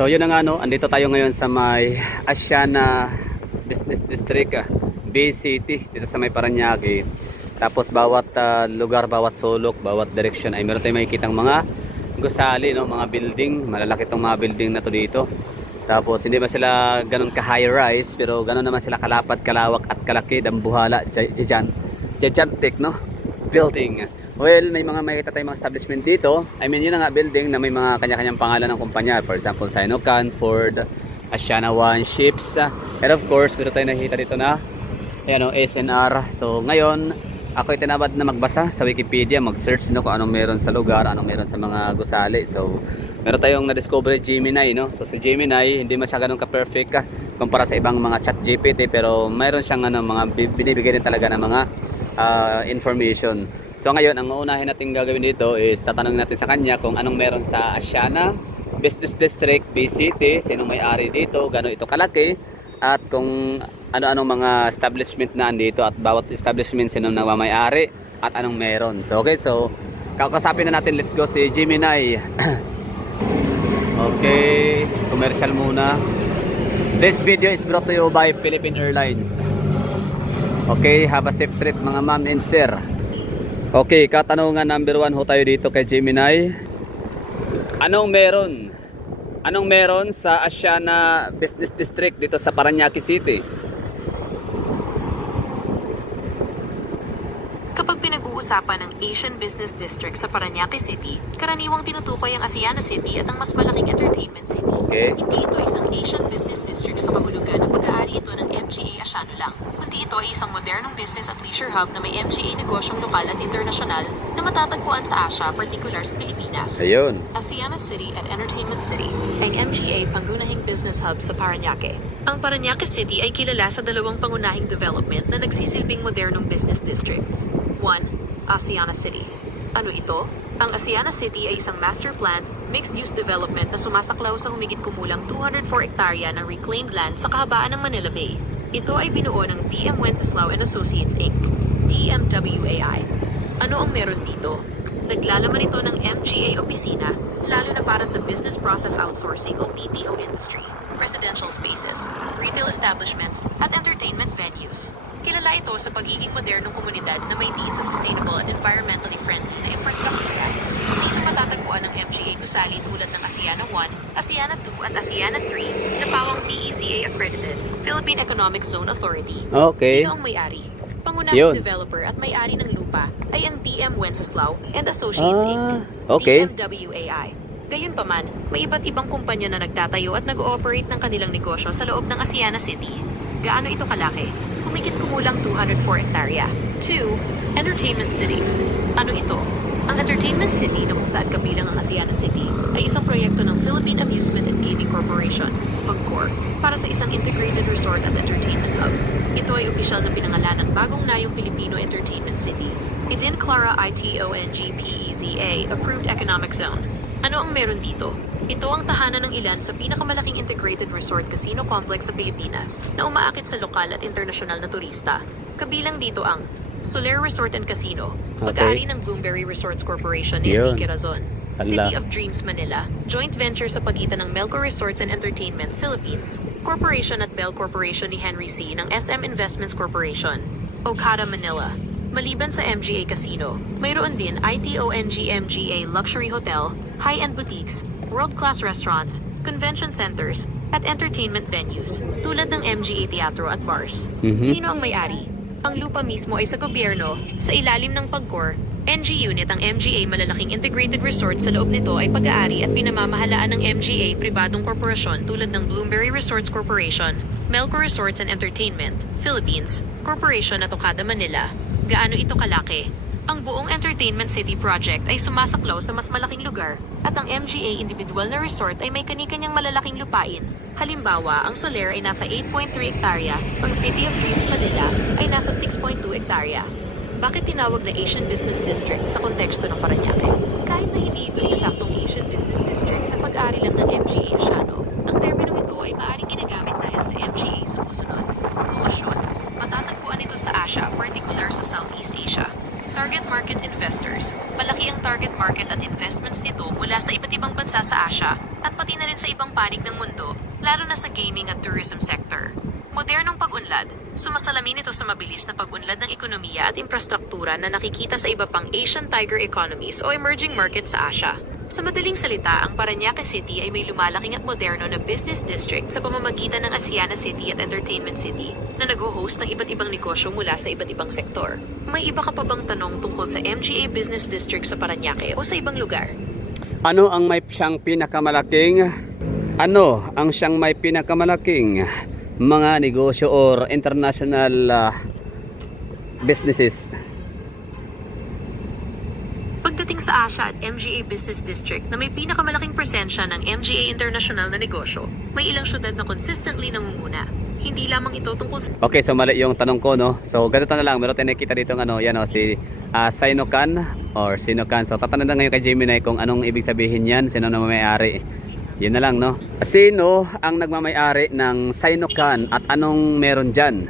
So yun na nga no, andito tayo ngayon sa may Asiana Business District, Bay City, dito sa may Parañaque. Tapos bawat lugar, bawat sulok, bawat direction ay meron tayong makikitang mga gusali, no, mga building. Malalaki tong mga building na to dito. Tapos hindi man sila ganun ka high rise, pero ganun naman sila kalapad, kalawak at kalaki, dambuhala, gigantic, no, building. Well, may mga makikita tayong mga establishment dito. I mean, yun na nga, building na may mga kanya-kanyang pangalan ng kumpanya. For example, Sinocan, Ford, Asiana One, Ships. And of course, meron tayong nakikita dito na ayan, SNR. So ngayon, ako itinabad na magbasa sa Wikipedia, mag-search no, kung anong meron sa lugar, anong meron sa mga gusali. So meron tayong na-discover Gemini, no? So si Gemini, hindi masya ganun ka-perfect kumpara sa ibang mga chat GPT, pero mayroon siyang mga binibigay din talaga ng mga information. So ngayon, ang uunahin natin gagawin dito is tatanungin natin sa kanya kung anong meron sa Asiana Business District, Bay City, sinong may-ari dito, gano'n ito kalaki, at kung ano-anong mga establishment na andito at bawat establishment sinong nagmamay-ari at anong meron. So okay, so kakasapin na natin, let's go si Gemini. Okay, commercial muna. This video is brought to you by Philippine Airlines. Okay, have a safe trip mga ma'am and sir. Okay, katanungan number 1 ho tayo dito kay Gemini. Anong meron? Anong meron sa Asiana Business District dito sa Parañaque City? Kapag pinag-uusapan ng Asian Business District sa Parañaque City, karaniwang tinutukoy ang Asiana City at ang mas malaking entertainment city. Okay. Hindi ito isang Asian Business District sa kahulugan na pag-aari ito ng MGA Asiano lang, kundi ito ay isang modernong business at leisure hub na may MGA negosyong lokal at internasyonal na matatagpuan sa Asia, partikular sa Pilipinas. Ayun. Asiana City at Entertainment City ay MGA pangunahing business hub sa Parañaque. Ang Parañaque City ay kilala sa dalawang pangunahing development na nagsisilbing modernong business districts. 1. Asiana City. Ano ito? Ang Asiana City ay isang master-planned, mixed-use development na sumasaklaw sa humigit kumulang 204 hektarya ng reclaimed land sa kahabaan ng Manila Bay. Ito ay binuo ng DM Wenceslao and Associates Inc., DMWAI. Ano ang meron dito? Naglalaman ito ng MGA opisina, lalo na para sa business process outsourcing o BPO industry, residential spaces, retail establishments, at entertainment venues. Kilala ito sa pagiging modernong komunidad na may diin sa sustainable at environmentally friendly na infrastruktura. Dito matatagpuan ang MGA gusali tulad ng Asiana 1, Asiana 2 at Asiana 3 na pawang PEZA accredited, Philippine Economic Zone Authority. Okay. Sino ang may-ari? Pangunahing Yun. developer at may-ari ng lupa ay ang DM Wenceslao and Associates Inc. Okay. DMWAI. Gayunpaman, may iba't ibang kumpanya na nagtatayo at nag-ooperate ng kanilang negosyo sa loob ng Asiana City. Gaano ito kalaki? Humigit kumulang 204 hektarya. 2. Entertainment City. Ano ito? Ang Entertainment City na kung saan kabilang ang Asiana City ay isang proyekto ng Philippine Amusement and Gaming Corporation, PAGCOR, para sa isang integrated resort at entertainment hub. Ito ay opisyal na pinangalan ng bagong nayong Filipino Entertainment City, Idin Clara ITONGPEZA Approved Economic Zone. Ano ang meron dito? Ito ang tahanan ng ilan sa pinakamalaking integrated resort casino complex sa Pilipinas na umaakit sa lokal at internasyonal na turista. Kabilang dito ang Soler Resort and Casino, pag-aari ng Bloomberry Resorts Corporation ni Yun. Enrique Razon. Hala. City of Dreams Manila, joint venture sa pagitan ng Melco Resorts and Entertainment Philippines, Corporation at Bell Corporation ni Henry C. ng SM Investments Corporation. Okada Manila. Maliban sa MGA Casino, mayroon din ITONG-MGA Luxury Hotel, high-end boutiques, world-class restaurants, convention centers, at entertainment venues, tulad ng MGA Teatro at bars. Sino ang may-ari? Ang lupa mismo ay sa gobyerno, sa ilalim ng PAGCOR, NG Unit ang MGA malalaking integrated resort sa loob nito ay pag-aari at pinamamahalaan ng MGA pribadong korporasyon tulad ng Bloomberry Resorts Corporation, Melco Resorts and Entertainment, Philippines, Corporation at Okada Manila. Gaano ito kalaki? Ang buong Entertainment City Project ay sumasaklaw sa mas malaking lugar at ang MGA individual na resort ay may kani-kanyang malalaking lupain. Halimbawa, ang Soler ay nasa 8.3 hektarya, ang City of Dreams Manila ay nasa 6.2 hektarya. Bakit tinawag na Asian Business District sa konteksto ng Parañaque? Kahit na hindi ito eksaktong Asian Business District na pag-aari lang ng MGA Asiano, ang terminong ito ay maaaring ginagamit dahil sa MGA sumusunod. Lokasyon. Matatagpuan ito sa Asia, particular sa Southeast Asia. Target market investors. Malaki ang target market at investments nito mula sa iba't ibang bansa sa Asia at pati na rin sa ibang panig ng mundo, lalo na sa gaming at tourism sector. Modernong pag-unlad, sumasalamin ito sa mabilis na pag-unlad ng ekonomiya at infrastruktura na nakikita sa iba pang Asian tiger economies o emerging markets sa Asia. Sa madaling salita, ang Parañaque City ay may lumalaking at moderno na business district sa pamamagitan ng Asiana City at Entertainment City na nag-host ng iba't ibang negosyo mula sa iba't ibang sektor. May iba ka pa bang tanong tungkol sa MGA Business District sa Parañaque o sa ibang lugar? Ano ang siyang pinakamalaking mga negosyo or international businesses? Pagdating sa Asia at MGA Business District na may pinakamalaking presensya ng MGA International na negosyo, may ilang syudad na consistently nangunguna. Hindi lamang ito tungkol sa Okay, so mali yung tanong ko, no? So, ganito na lang. Meron tayo nakikita dito si Sinocan or Sinocan. So, tatanong na ngayon kay Gemini kung anong ibig sabihin yan, sino na may-ari. Yun na lang, no? Sino ang nagmamay-ari ng Sinocan at anong meron dyan?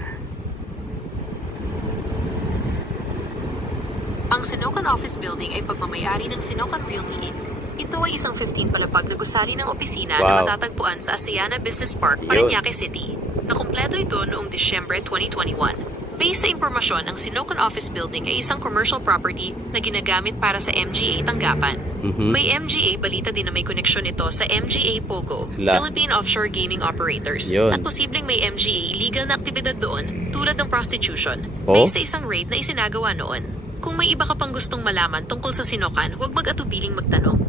Ang Sinocan Office Building ay pagmamayari ng Sinocan Realty Inc. Ito ay isang 15 palapag na gusali ng opisina na Wow. matatagpuan sa Asiana Business Park, Yun. Parañaque City. Nakumpleto ito noong Disyembre 2021. Based sa impormasyon, ang Sinocan Office Building ay isang commercial property na ginagamit para sa MGA tanggapan. May MGA balita din na may koneksyon ito sa MGA POGO, La. Philippine Offshore Gaming Operators, Yun. at posibleng may MGA illegal na aktibidad doon tulad ng prostitution, Oh? based sa isang raid na isinagawa noon. Kung may iba ka pang gustong malaman tungkol sa Sinocan, huwag mag-atubiling magtanong.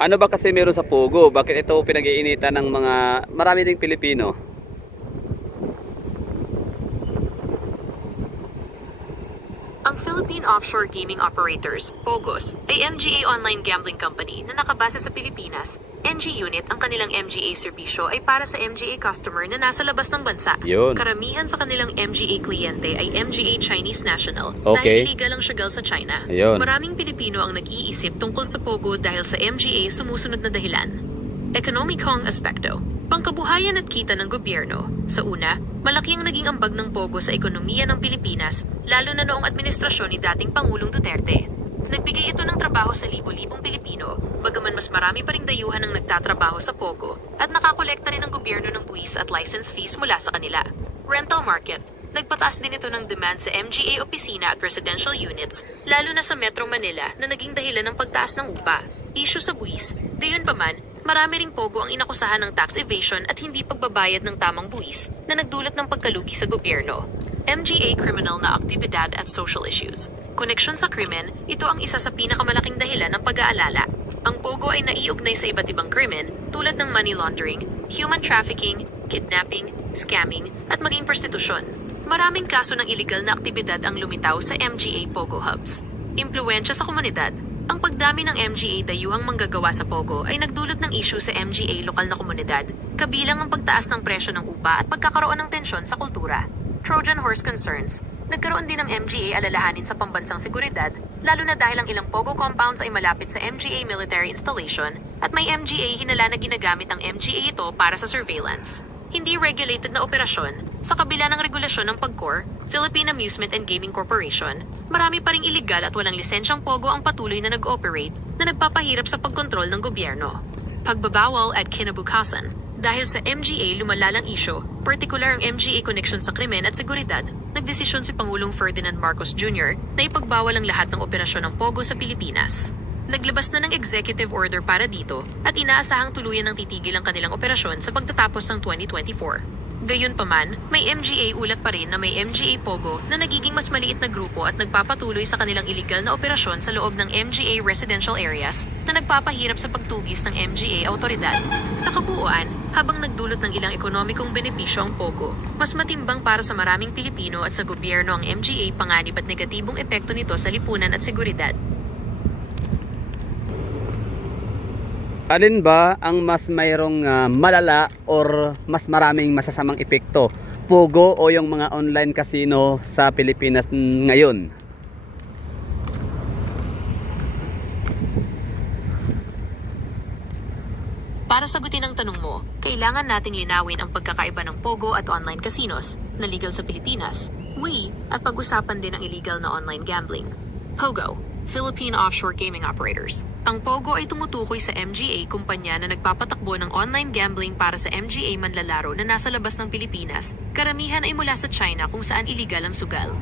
Ano ba kasi meron sa Pogo? Bakit ito pinag-iinitan ng mga marami ding Pilipino? Ang Philippine Offshore Gaming Operators, POGOS, ay MGA online gambling company na nakabase sa Pilipinas. NG Unit, ang kanilang MGA serbisyo ay para sa MGA customer na nasa labas ng bansa. Yun. Karamihan sa kanilang MGA kliyente ay MGA Chinese national Okay. dahil illegal ang syugal sa China. Ayun. Maraming Pilipino ang nag-iisip tungkol sa POGO dahil sa MGA sumusunod na dahilan. Ekonomikong aspekto. Pangkabuhayan at kita ng gobyerno. Sa una, malaki ang naging ambag ng POGO sa ekonomiya ng Pilipinas, lalo na noong administrasyon ni dating Pangulong Duterte. Nagbigay ito ng trabaho sa libo-libong Pilipino, bagaman mas marami pa ring dayuhan ang nagtatrabaho sa POGO at nakakolekta rin ang gobyerno ng buwis at license fees mula sa kanila. Rental market. Nagpataas din ito ng demand sa MGA opisina at residential units, lalo na sa Metro Manila na naging dahilan ng pagtaas ng upa. Issue sa buwis. Gayunpaman, marami ring POGO ang inakusahan ng tax evasion at hindi pagbabayad ng tamang buwis na nagdulot ng pagkalugi sa gobyerno. MGA criminal na aktibidad at social issues. Koneksyon sa krimen, ito ang isa sa pinakamalaking dahilan ng pag-aalala. Ang POGO ay naiugnay sa iba't ibang krimen tulad ng money laundering, human trafficking, kidnapping, scamming, at maging prostitusyon. Maraming kaso ng iligal na aktibidad ang lumitaw sa MGA POGO hubs. Impluwensya sa komunidad. Ang pagdami ng MGA dayuhang manggagawa sa POGO ay nagdulot ng issue sa MGA lokal na komunidad, kabilang ang pagtaas ng presyo ng upa at pagkakaroon ng tensyon sa kultura. Trojan horse concerns. Nagkaroon din ng MGA alalahanin sa pambansang seguridad, lalo na dahil ang ilang POGO compounds ay malapit sa MGA military installation at may MGA hinala na ginagamit ang MGA ito para sa surveillance. Hindi regulated na operasyon, sa kabila ng regulasyon ng PAGCOR, Philippine Amusement and Gaming Corporation, marami pa ring iligal at walang lisensyang POGO ang patuloy na nag-ooperate na nagpapahirap sa pagkontrol ng gobyerno. Pagbabawal at kinabukasan. Dahil sa MGA lumalalang isyo, partikular ang MGA connection sa krimen at seguridad, nagdesisyon si Pangulong Ferdinand Marcos Jr. na ipagbawal ang lahat ng operasyon ng POGO sa Pilipinas. Naglabas na ng executive order para dito at inaasahang tuluyan ng titigil ang kanilang operasyon sa pagtatapos ng 2024. Gayunpaman, may MGA ulat pa rin na may MGA POGO na nagiging mas maliit na grupo at nagpapatuloy sa kanilang iligal na operasyon sa loob ng MGA residential areas na nagpapahirap sa pagtugis ng MGA autoridad. Sa kabuuan, habang nagdulot ng ilang ekonomikong benepisyo ang POGO, mas matimbang para sa maraming Pilipino at sa gobyerno ang MGA panganib at negatibong epekto nito sa lipunan at seguridad. Alin ba ang mas mayroong malala or mas maraming masasamang epekto? Pogo o yung mga online casino sa Pilipinas ngayon? Para sagutin ang tanong mo, kailangan nating linawin ang pagkakaiba ng POGO at online casinos na legal sa Pilipinas, at pag-usapan din ang illegal na online gambling. POGO, Philippine Offshore Gaming Operators. Ang POGO ay tumutukoy sa MGA, kumpanya na nagpapatakbo ng online gambling para sa MGA manlalaro na nasa labas ng Pilipinas. Karamihan ay mula sa China kung saan iligal ang sugal.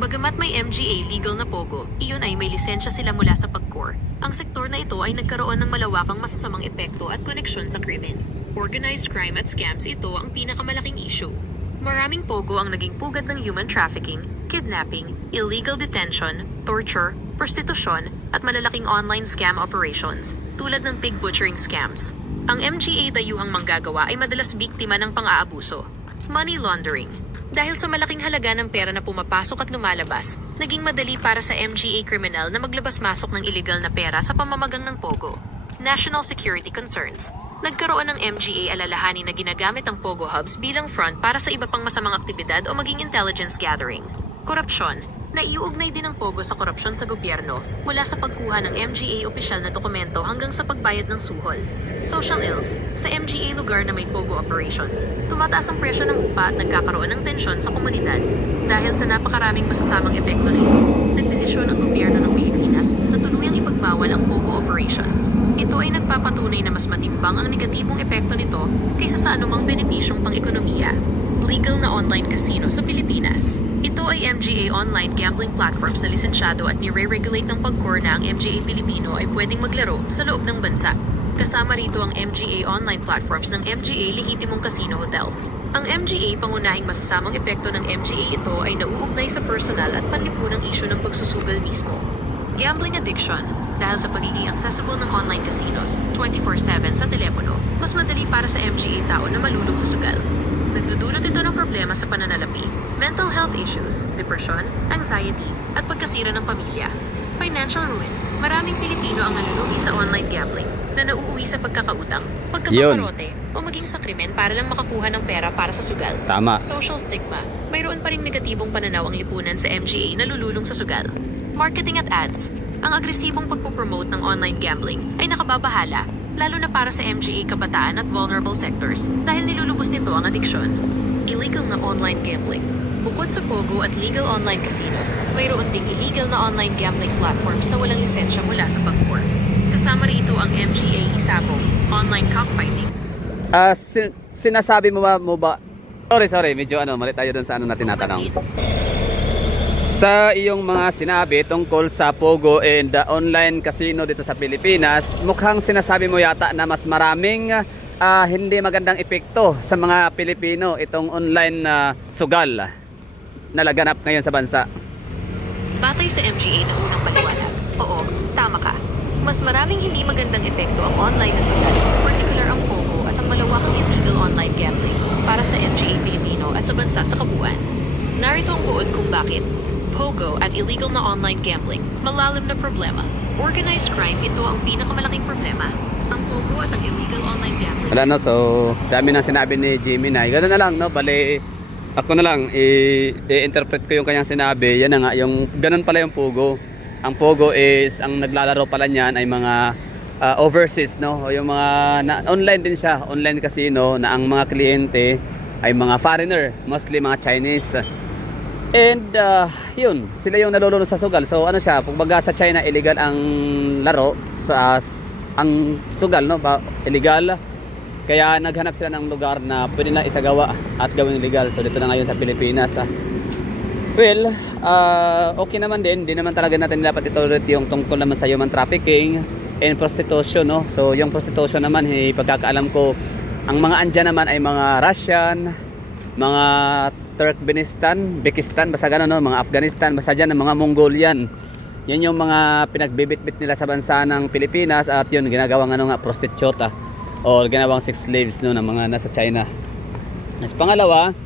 Bagamat may MGA legal na POGO, iyon ay may lisensya sila mula sa PAGCOR. Ang sektor na ito ay nagkaroon ng malawakang masasamang epekto at koneksyon sa krimen. Organized crime at scams, ito ang pinakamalaking issue. Maraming POGO ang naging pugad ng human trafficking, kidnapping, illegal detention, torture, prostitusyon, at malalaking online scam operations, tulad ng pig butchering scams. Ang MGA dayuhang manggagawa ay madalas biktima ng pang-aabuso. Money laundering. Dahil sa malaking halaga ng pera na pumapasok at lumalabas, naging madali para sa MGA kriminal na maglabas-masok ng iligal na pera sa pamamagang ng POGO. National security concerns. Nagkaroon ng MGA alalahanin na ginagamit ang POGO hubs bilang front para sa iba pang masamang aktibidad o maging intelligence gathering. Korupsyon. Naiuugnay din ang POGO sa korupsyon sa gobyerno mula sa pagkuha ng MGA opisyal na dokumento hanggang sa pagbayad ng suhol. Social ills. Sa MGA lugar na may POGO operations, tumataas ang presyo ng upa at nagkakaroon ng tensyon sa komunidad. Dahil sa napakaraming masasamang epekto na ito, nagdesisyon ang gobyerno ng Pilipinas na tuluyang ipagbawal ang POGO operations. Ito ay nagpapatunay na mas matimbang ang negatibong epekto nito kaysa sa anumang benepisyong pang-ekonomiya. Legal na online casino sa Pilipinas. Ito ay MGA online gambling platforms na lisensyado at nire-regulate ng PAGCOR na ang MGA Pilipino ay pwedeng maglaro sa loob ng bansa. Kasama rito ang MGA online platforms ng MGA lehitimong casino hotels. Ang MGA, pangunahing masasamang epekto ng MGA ito ay nauugnay sa personal at panlipunang isyu ng pagsusugal mismo. Gambling addiction. Dahil sa pagiging accessible ng online casinos 24/7 sa telepono, mas madali para sa MGA tao na malulong sa sugal. Nagdudulot ito ng problema sa pananalapi, mental health issues, depression, anxiety, at pagkasira ng pamilya. Financial ruin. Maraming Pilipino ang nalulugi sa online gambling na nauuwi sa pagkakautang, pagkapaparote, o maging sa krimen para lang makakuha ng pera para sa sugal. Tama. Social stigma. Mayroon pa ring negatibong pananaw ang lipunan sa MGA na lululong sa sugal. Marketing at ads. Ang agresibong pagpupromote ng online gambling ay nakababahala, lalo na para sa MGA kabataan at vulnerable sectors dahil nilulubos nito ang adiksyon. Illegal na online gambling. Bukod sa POGO at legal online casinos, mayroon ding illegal na online gambling platforms na walang lisensya mula sa PAGCOR. Kasama rito ang MGA Isabong, online cockfighting. Sinasabi mo ba? Sorry, medyo mali tayo dun sa natin natanong. Sa iyong mga sinabi tungkol sa POGO and online casino dito sa Pilipinas, mukhang sinasabi mo yata na mas maraming hindi magandang epekto sa mga Pilipino itong online sugal na laganap ngayon sa bansa. Batay sa MGA na unang paliwanag, oo, tama ka. Mas maraming hindi magandang epekto ang online na sugal, particular ang POGO at ang malawakang illegal online gambling para sa MGA Pilipino at sa bansa sa kabuuan. Narito ang buod kung bakit. POGO at illegal na online gambling, malalim na problema. Organized crime, ito ang pinakamalaking problema. Ang POGO at ang illegal online gambling. Wala no, so dami nang sinabi ni Jimmy na gano'n na lang no, bali ako na lang i-interpret ko yung kanyang sinabi. Yan na nga, yung ganun pala yung POGO. Ang POGO is, ang naglalaro pala niyan ay mga overseas no, o yung mga online din siya, online casino na ang mga kliyente ay mga foreigner, mostly mga Chinese. And yun, sila yung nalulunod sa sugal. So ano siya, pagbaga sa China illegal ang laro, sa ang sugal no, illegal. Kaya naghanap sila ng lugar na pwede na isagawa at gawing legal. So dito na ngayon sa Pilipinas. Well, okay naman din. Di naman talaga natin dapat ituloy yung tungkol naman sa human trafficking and prostitution no. So yung prostitution naman, pagkakaalam ko, ang mga andyan naman ay mga Russian, mga Turkmenistan, Bekistan, basta gano'n no, mga Afghanistan, basta dyan, mga Mongolian. Yan yung mga pinagbibitbit nila sa bansa ng Pilipinas at yun, ginagawang prostitute o ginawang sex slaves no, ng mga nasa China. As pangalawa,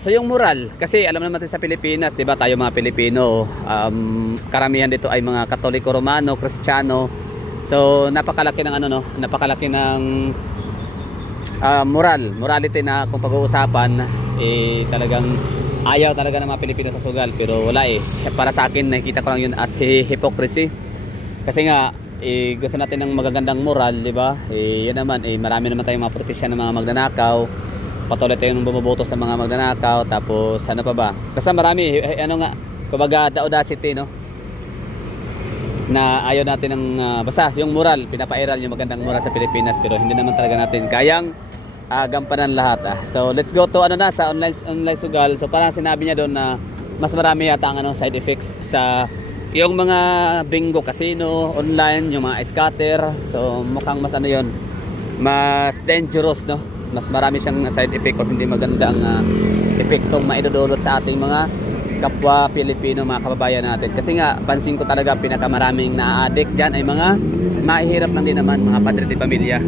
so yung moral, kasi alam naman natin sa Pilipinas, 'di ba, tayo mga Pilipino, karamihan dito ay mga Katoliko, Romano, Kristiyano. So napakalaki ng napakalaki ng morality na kung pag-uusapan, talagang ayaw talaga ng mga Pilipino sa sugal, pero wala para sa akin nakikita ko lang yun as hypocrisy. Kasi nga gusto natin ng magagandang moral, di ba? Yan naman, marami naman tayong mga proteksyon ng mga magnanakaw. Patuloy tayong bumuboto sa mga magnanakaw. Tapos ano pa ba? Basta marami, kumbaga the audacity, no? na ayaw natin ng basta yung mural, pinapairal yung magandang mural sa Pilipinas, pero hindi naman talaga natin kayang gampanan lahat. So let's go to sa online sugal. So parang sinabi niya doon na mas marami yata ang side effects sa yung mga bingo casino online, yung mga scatter. So mukhang mas mas dangerous, no? Mas marami siyang side effect o hindi magandang epektong maidudulot sa ating mga kapwa Pilipino, mga kababayan natin. Kasi nga pansin ko talaga pinakamaraming na-addict diyan ay mga mahihirap lang din naman, mga padre de pamilya.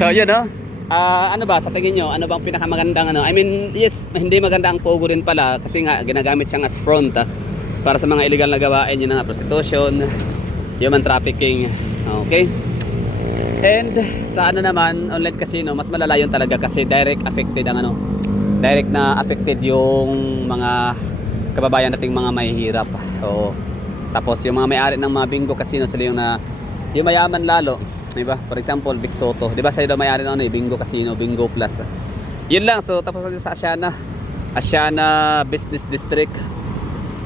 So yun, no? Ano ba sa tingin nyo? Ano bang pinakamagandang I mean, yes, hindi maganda ang Pogo rin pala kasi nga ginagamit siyang as front para sa mga illegal na gawain, yun na nga, prostitution, human trafficking. Okay? And sa naman, online casino, mas malala yun talaga kasi direct affected ang direct na affected yung mga kababayan nating mga mahihirap. So, tapos yung mga may-ari ng mga bingo casino, sila yung mayaman lalo. Diba? For example, Vic Soto. Diba sa'yo daw may-ari ng Bingo Casino, Bingo Plus. Yun lang. So tapos sa Asiana Business District,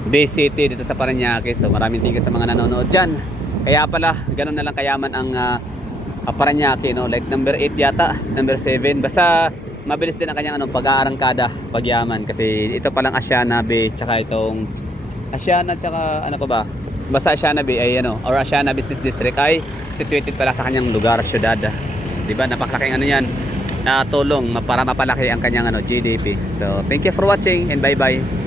Bay City, dito sa Parañaque. So maraming tingin sa mga nanonood dyan. Kaya pala, ganun na lang kayaman ang Parañaque, no? Like number 8 yata, number 7. Basta mabilis din ang kanyang pag-aarangkada, pagyaman. Kasi ito palang Asiana Bay, tsaka itong Asiana, tsaka ano pa ba? Basta Asiana Bay ay or Asiana Business District ay situated pala sa kanyang lugar, syudad. Diba? Napakalaking yan, tulong para mapalaki ang kanyang GDP. So, thank you for watching and bye-bye.